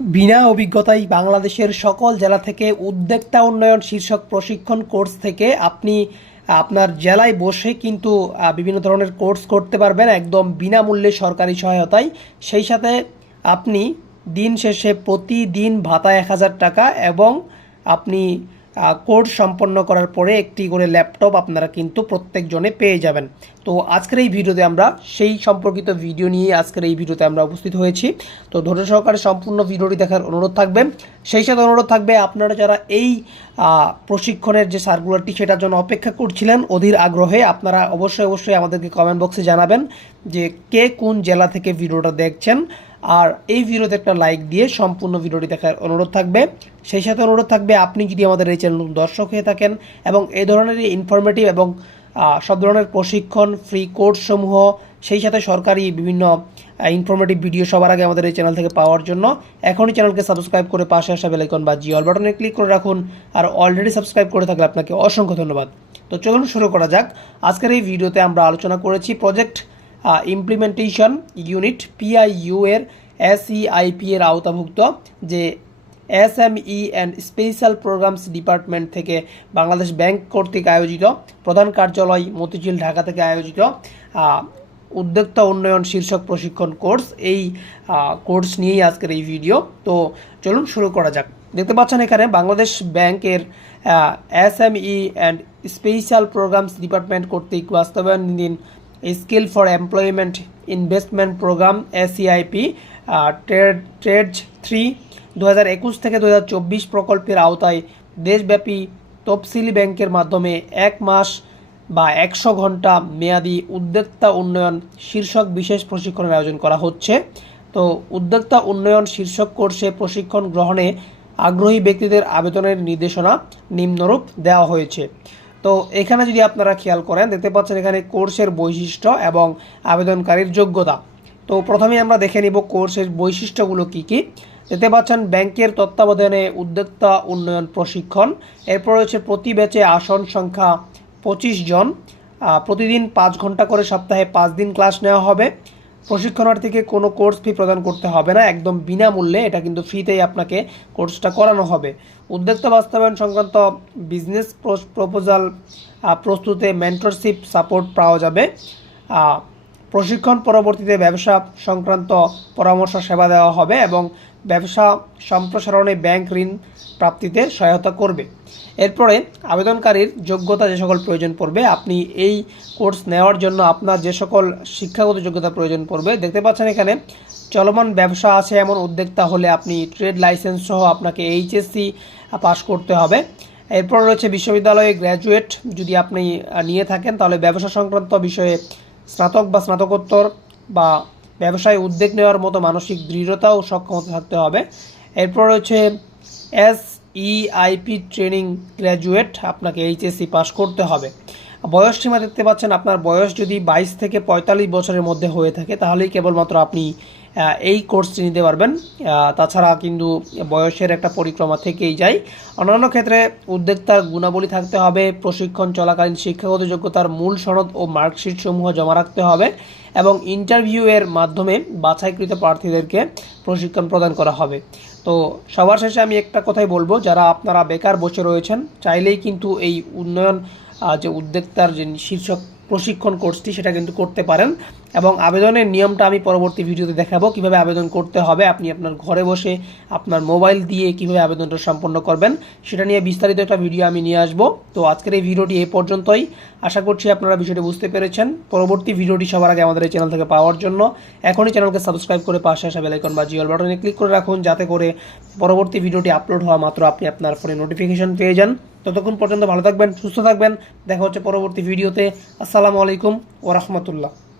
বিনা অভিজ্ঞতায় বাংলাদেশের সকল জেলা থেকে উদ্যোক্তা উন্নয়ন শীর্ষক প্রশিক্ষণ কোর্স থেকে আপনি, আপনার জেলায় বসে কিন্তু বিভিন্ন ধরনের কোর্স করতে পারবেন একদম বিনামূল্যে সরকারি সহায়তায়। সেই সাথে আপনি দিন শেষে প্রতিদিন ভাতা এক হাজার টাকা এবং আপনি কোর্স সম্পন্ন করার পরে একটি করে ল্যাপটপ আপনারা কিন্তু প্রত্যেকজনে পেয়ে যাবেন। তো আজকের এই ভিডিওতে আমরা সেই সম্পর্কিত ভিডিও নিয়ে আজকের এই ভিডিওতে আমরা উপস্থিত হয়েছি। তো ধৈর্য সহকারে সম্পূর্ণ ভিডিওটি দেখার অনুরোধ থাকবে। সেই সাথে অনুরোধ থাকবে, আপনারা যারা এই প্রশিক্ষণের যে সার্কুলারটি সেটার জন্য অপেক্ষা করছিলেন, অধীর আগ্রহে আপনারা অবশ্যই অবশ্যই আমাদেরকে কমেন্ট বক্সে জানাবেন যে কে কোন জেলা থেকে ভিডিওটা দেখছেন। আর এই ভিডিওতে একটা লাইক দিয়ে সম্পূর্ণ ভিডিওটি দেখার অনুরোধ থাকবে। সেই সাথে অনুরোধ থাকবে, আপনি যদি আমাদের এই চ্যানেল দর্শক হয়ে থাকেন এবং এই ধরনের ইনফরমেটিভ এবং সব ধরনের প্রশিক্ষণ ফ্রি কোর্স সমূহ, সেই সাথে সরকারি বিভিন্ন ইনফরমেটিভ ভিডিও সবার আগে আমাদের এই চ্যানেল থেকে পাওয়ার জন্য, এখনই চ্যানেলকে সাবস্ক্রাইব করে পাশে আসা বেলাইকন বা জি অল বাটনে ক্লিক করে রাখুন। আর অলরেডি সাবস্ক্রাইব করে থাকলে আপনাকে অসংখ্য ধন্যবাদ। তো চলুন শুরু করা যাক। আজকের এই ভিডিওতে আমরা আলোচনা করেছি প্রজেক্ট ইমপ্লিমেন্টেশন ইউনিট পিআইইউ এর এসইআইপি এর আওতাভুক্ত, যে SME and special programmes department থেকে বাংলাদেশ ব্যাংক কর্তৃক আয়োজিত, প্রধান কার্যালয় মতিঝিল, ঢাকা থেকে আয়োজিত উদ্যোক্তা উন্নয়ন শীর্ষক প্রশিক্ষণ কোর্স। এই কোর্স নিয়েই আজকের এই ভিডিও তো চলুন শুরু করা যাক। দেখতে পাচ্ছেন এখানে বাংলাদেশ ব্যাংকের SME and special programmes department কর্তৃক বাস্তবায়নাধীন skill for employment investment programme SEIP trade trade three দু একুশ থেকে দু হাজার চব্বিশ প্রকল্পের আওতায় দেশব্যাপী তফসিলি ব্যাংকের মাধ্যমে এক মাস বা একশো ঘণ্টা মেয়াদি উদ্যোক্তা উন্নয়ন শীর্ষক বিশেষ প্রশিক্ষণের আয়োজন করা হচ্ছে। তো উদ্যোক্তা উন্নয়ন শীর্ষক কোর্সে প্রশিক্ষণ গ্রহণে আগ্রহী ব্যক্তিদের আবেদনের নির্দেশনা নিম্নরূপ দেওয়া হয়েছে। তো এখানে যদি আপনারা খেয়াল করেন, দেখতে পাচ্ছেন এখানে কোর্সের বৈশিষ্ট্য এবং আবেদনকারীর যোগ্যতা। তো প্রথমে আমরা দেখে নিব কোর্সের বৈশিষ্ট্যগুলো কি কি। দেখতে পাচ্ছেন ব্যাংকের তত্ত্বাবধানে উদ্যোক্তা উন্নয়ন প্রশিক্ষণ, এরপর রয়েছে প্রতি ব্যাচে আসন সংখ্যা পঁচিশ জন। প্রতিদিন পাঁচ ঘণ্টা করে সপ্তাহে পাঁচ দিন ক্লাস নেওয়া হবে। প্রশিক্ষণার্থীকে কোনো কোর্স ফি প্রদান করতে হবে না, একদম বিনামূল্যে। এটা কিন্তু ফ্রিতেই আপনাকে কোর্সটা করানো হবে। উদ্যোক্তা বাস্তবায়ন সংক্রান্ত বিজনেস প্রপোজাল প্রস্তুতে মেন্টরশিপ সাপোর্ট পাওয়া যাবে। প্রশিক্ষণ পরবর্তীতে ব্যবসা সংক্রান্ত পরামর্শ সেবা দেওয়া হবে এবং ব্যবসা সম্প্রসারণে ব্যাংক ঋণ প্রাপ্তিতে সহায়তা করবে। এরপরে আবেদনকারীর যোগ্যতা যে সকল প্রয়োজন পড়বে, আপনি এই কোর্স নেওয়ার জন্য আপনার যে সকল শিক্ষাগত যোগ্যতা প্রয়োজন পড়বে। দেখতে পাচ্ছেন এখানে, চলমান ব্যবসা আছে এমন উদ্যোক্তা হলে আপনি ট্রেড লাইসেন্স সহ আপনাকে এইচএসসি পাস করতে হবে। এরপর রয়েছে বিশ্ববিদ্যালয়ে গ্র্যাজুয়েট। যদি আপনি নিয়ে থাকেন, তাহলে ব্যবসা সংক্রান্ত বিষয়ে স্নাতক বা স্নাতকোত্তর বা ব্যবসায় উদ্যোগ নেওয়ার মতো মানসিক দৃঢ়তা ও সক্ষমতা থাকতে হবে। এরপর রয়েছে এস ইআইপি ট্রেনিং গ্র্যাজুয়েট আপনাকে এইচএসসি পাস করতে হবে। বয়স সীমা দেখতে পাচ্ছেন, আপনার বয়স যদি বাইশ থেকে পঁয়তাল্লিশ বছরের মধ্যে হয়ে থাকে, তাহলেই কেবলমাত্র আপনি এই কোর্সটি নিতে পারবেন। তাছাড়া কিন্তু বয়সের একটা পরিক্রমা থেকেই যায়। অন্যান্য ক্ষেত্রে উদ্যোক্তার গুণাবলী থাকতে হবে, প্রশিক্ষণ চলাকালীন শিক্ষাগত যোগ্যতার মূল সনদ ও মার্কশিট সমূহ জমা রাখতে হবে এবং ইন্টারভিউ এর মাধ্যমে বাছাইকৃত প্রার্থীদেরকে প্রশিক্ষণ প্রদান করা হবে। তো সবার শেষে আমি একটা কথাই বলব, যারা আপনারা বেকার বসে রয়েছেন, চাইলেই কিন্তু এই উন্নয়ন যে উদ্যোক্তার যে শীর্ষক প্রশিক্ষণ কোর্সটি সেটা কিন্তু করতে পারেন। এবং আবেদনের নিয়মটা আমি পরবর্তী ভিডিওতে দেখাবো। কীভাবে আবেদন করতে হবে, আপনি আপনার ঘরে বসে আপনার মোবাইল দিয়ে কীভাবে আবেদনটা সম্পন্ন করবেন, সেটা নিয়ে বিস্তারিত একটা ভিডিও আমি নিয়ে আসব। তো আজকের এই ভিডিওটি এই পর্যন্তই। আশা করছি আপনারা বিষয়টি বুঝতে পেরেছেন। পরবর্তী ভিডিওটি সবার আগে আমাদের এই চ্যানেল থেকে পাওয়ার জন্য এখনই চ্যানেলকে সাবস্ক্রাইব করে পাশে আসা বেলাইকন বা জিওল বাটনে ক্লিক করে রাখুন, যাতে করে পরবর্তী ভিডিওটি আপলোড হওয়া মাত্র আপনি আপনার ফোনে নোটিফিকেশন পেয়ে যান। ততক্ষণ পর্যন্ত ভালো থাকবেন সুস্থ থাকবেন। দেখা হচ্ছে পরবর্তী ভিডিওতে। আসসালামু আলাইকুম ও রহমতুল্লাহ।